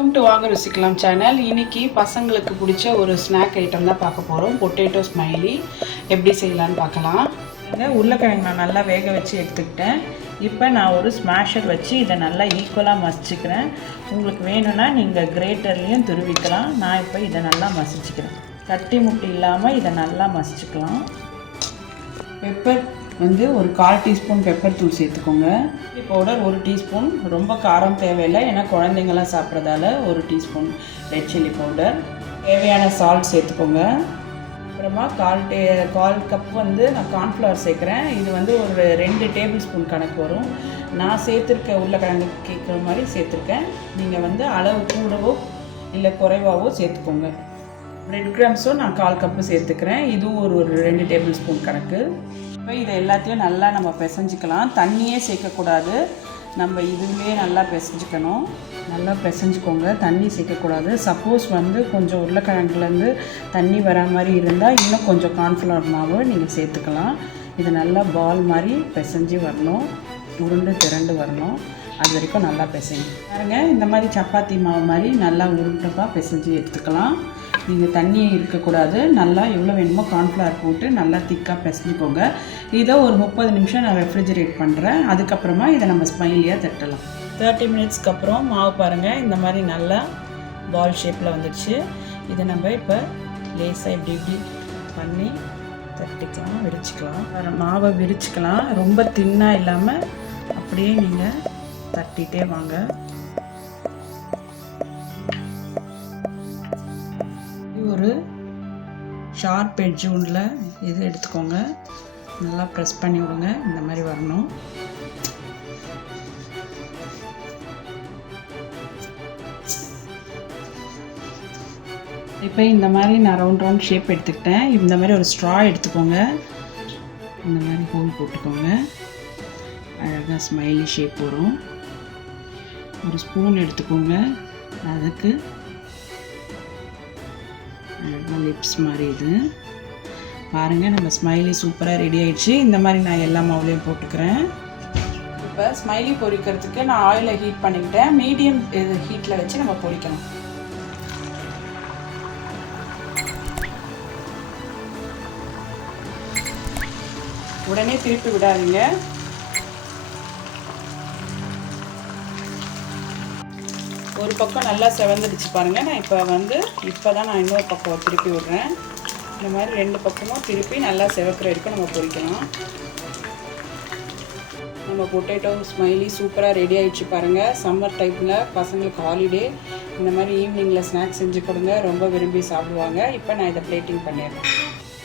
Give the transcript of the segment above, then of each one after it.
Welcome to வாங்கருச்சிக்கலாம் channel. இன்னைக்கு பசங்களுக்கு பிடிச்ச ஒரு ஸ்நாக் ஐட்டம் தான் பார்க்க போகிறோம். பொட்டேட்டோ ஸ்மைலி எப்படி செய்யலான்னு பார்க்கலாம். உருளைக்கிழங்கு நான் நல்லா வேக வச்சு எடுத்துக்கிட்டேன். இப்போ நான் ஒரு ஸ்மாஷர் வச்சு இதை நல்லா ஈக்குவலாக மசிச்சுக்கிறேன். உங்களுக்கு வேணும்னா நீங்கள் கிரேட்டர்லேயும் துருவிக்கலாம். நான் இப்போ இதை நல்லா மசிச்சுக்கிறேன். கட்டி முட்டி இல்லாமல் இதை நல்லா மசிச்சுக்கலாம். பெப்பர் வந்து ஒரு 1/4 டீஸ்பூன் பெப்பர் தூள் சேர்த்துக்கோங்க. சில்லி பவுடர் 1 டீஸ்பூன், ரொம்ப காரம் தேவையில்லை ஏன்னா குழந்தைங்களாம் சாப்பிட்றதால 1 டீஸ்பூன் ரெட் சில்லி பவுடர். தேவையான சால்ட் சேர்த்துக்கோங்க. அப்புறமா 1/4 கப் வந்து நான் கார்ன்ஃப்ளவர் சேர்க்குறேன். இது வந்து ஒரு 2 டேபிள் ஸ்பூன் கணக்கு வரும். நான் சேர்த்துருக்க உருளைக்கிழங்கு கேட்குற மாதிரி சேர்த்துருக்கேன். நீங்கள் வந்து அளவு கூடவோ இல்லை குறைவாவோ சேர்த்துக்கோங்க. பிரெட் கிராம்ஸும் நான் 1/4 கப்பு சேர்த்துக்கிறேன். இதுவும் ஒரு 2 டேபிள் ஸ்பூன் கணக்கு. இப்போ இதை எல்லாத்தையும் நல்லா நம்ம பிசைஞ்சிக்கலாம். தண்ணியே சேர்க்கக்கூடாது, நம்ம இதுவே நல்லா பிசைஞ்சிக்கணும். நல்லா பிசைஞ்சிக்கோங்க, தண்ணி சேர்க்கக்கூடாது. சப்போஸ் வந்து கொஞ்சம் உருளைக்கிழங்குலேருந்து தண்ணி வர மாதிரி இருந்தால் இன்னும் கொஞ்சம் கார்ன்ஃப்ளவர் மாவு நீங்கள் சேர்த்துக்கலாம். இது நல்லா பால் மாதிரி பிசைஞ்சு வரணும், உருண்டு திரண்டு வரணும். அது வரைக்கும் நல்லா பிசைங்க. பாருங்கள், இந்த மாதிரி சப்பாத்தி மாவு மாதிரி நல்லா உருண்டப்பாக பிசைஞ்சு எடுத்துக்கலாம். நீங்கள் தண்ணி இருக்கக்கூடாது. நல்லா எவ்வளோ வேணுமோ கார்ன்ஃப்ளவர் போட்டு நல்லா திக்காக பிசைஞ்சிக்கோங்க. இதை ஒரு 30 நிமிஷம் நான் ரெஃப்ரிஜரேட் பண்ணுறேன். அதுக்கப்புறமா இதை நம்ம ஸ்மைலியாக தட்டலாம். 30 மினிட்ஸ்க்கு அப்புறம் மாவு பாருங்கள், இந்த மாதிரி நல்லா பால் ஷேப்பில் வந்துடுச்சு. இதை நம்ம இப்போ லேசாக இப்படி பண்ணி தட்டிக்கலாம், விரிச்சிக்கலாம். மாவை விரிச்சிக்கலாம். ரொம்ப தின்னாக இல்லாமல் அப்படியே நீங்கள் தட்டிகிட்டே வாங்க. ஒரு ஷார்ப் எட்ஜ் உள்ள இது எடுத்துக்கோங்க. நல்லா ப்ரெஸ் பண்ணி விடுங்க. இந்த மாதிரி வரணும். இப்போ இந்த மாதிரி நான் ரவுண்ட் ஷேப் எடுத்துக்கிட்டேன். இந்த மாதிரி ஒரு ஸ்ட்ரா எடுத்துக்கோங்க. இந்த மாதிரி ஹோல் போட்டுக்கோங்க. அழகாக ஸ்மைலி ஷேப் வரும். ஒரு ஸ்பூன் எடுத்துக்கோங்க. அதுக்கு லிப்ஸ் மாதிரி இது பாருங்கள். நம்ம ஸ்மைலி சூப்பராக ரெடி ஆகிடுச்சு. இந்த மாதிரி நான் எல்லா மாவுலையும் போட்டுக்கிறேன். இப்போ ஸ்மைலி பொரிக்கிறதுக்கு நான் ஆயிலை ஹீட் பண்ணிக்கிட்டேன். மீடியம் ஹீட்டில் வச்சு நம்ம பொரிக்கணும். உடனே திருப்பி விடாதீங்க. ஒரு பக்கம் நல்லா செவந்துடுச்சு பாருங்கள். நான் இப்போ தான் நான் இன்னொரு பக்கம் திருப்பி விடுறேன். இந்த மாதிரி 2 பக்கமும் திருப்பி நல்லா செவக்கிற வரைக்கும் நம்ம பொரிக்கலாம். நம்ம பொட்டேட்டோ ஸ்மைலி சூப்பராக ரெடி ஆகிடுச்சு பாருங்கள். சம்மர் டைமில் பசங்களுக்கு ஹாலிடே இந்த மாதிரி ஈவினிங்கில் ஸ்நாக்ஸ் செஞ்சு கொடுங்க, ரொம்ப விரும்பி சாப்பிடுவாங்க. இப்போ நான் இதை பிளேட்டிங் பண்ணிடுறேன்.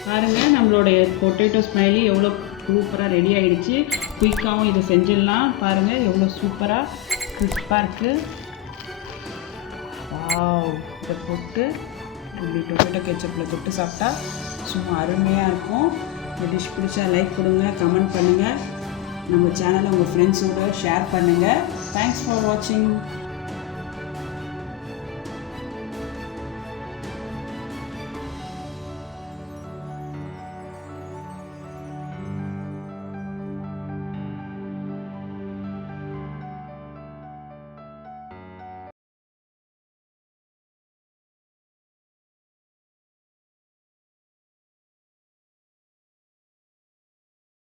பாருங்கள், நம்மளுடைய பொட்டேட்டோ ஸ்மைலி எவ்வளோ சூப்பராக ரெடி ஆகிடுச்சு. குயிக்காகவும் இதை செஞ்சிடலாம். பாருங்கள் எவ்வளோ சூப்பராக கிறிஸ்பாக இருக்குது. இதை போட்டு இப்படி டொமேட்டோ கெச்சப்பில் தொட்டு சாப்பிட்டா சும்மா அருமையாக இருக்கும். இந்த டிஷ் பிடிச்சா லைக் கொடுங்க, கமெண்ட் பண்ணுங்கள். நம்ம சேனலை உங்கள் ஃப்ரெண்ட்ஸோடு ஷேர் பண்ணுங்கள். தேங்க்ஸ் ஃபார் வாட்சிங்.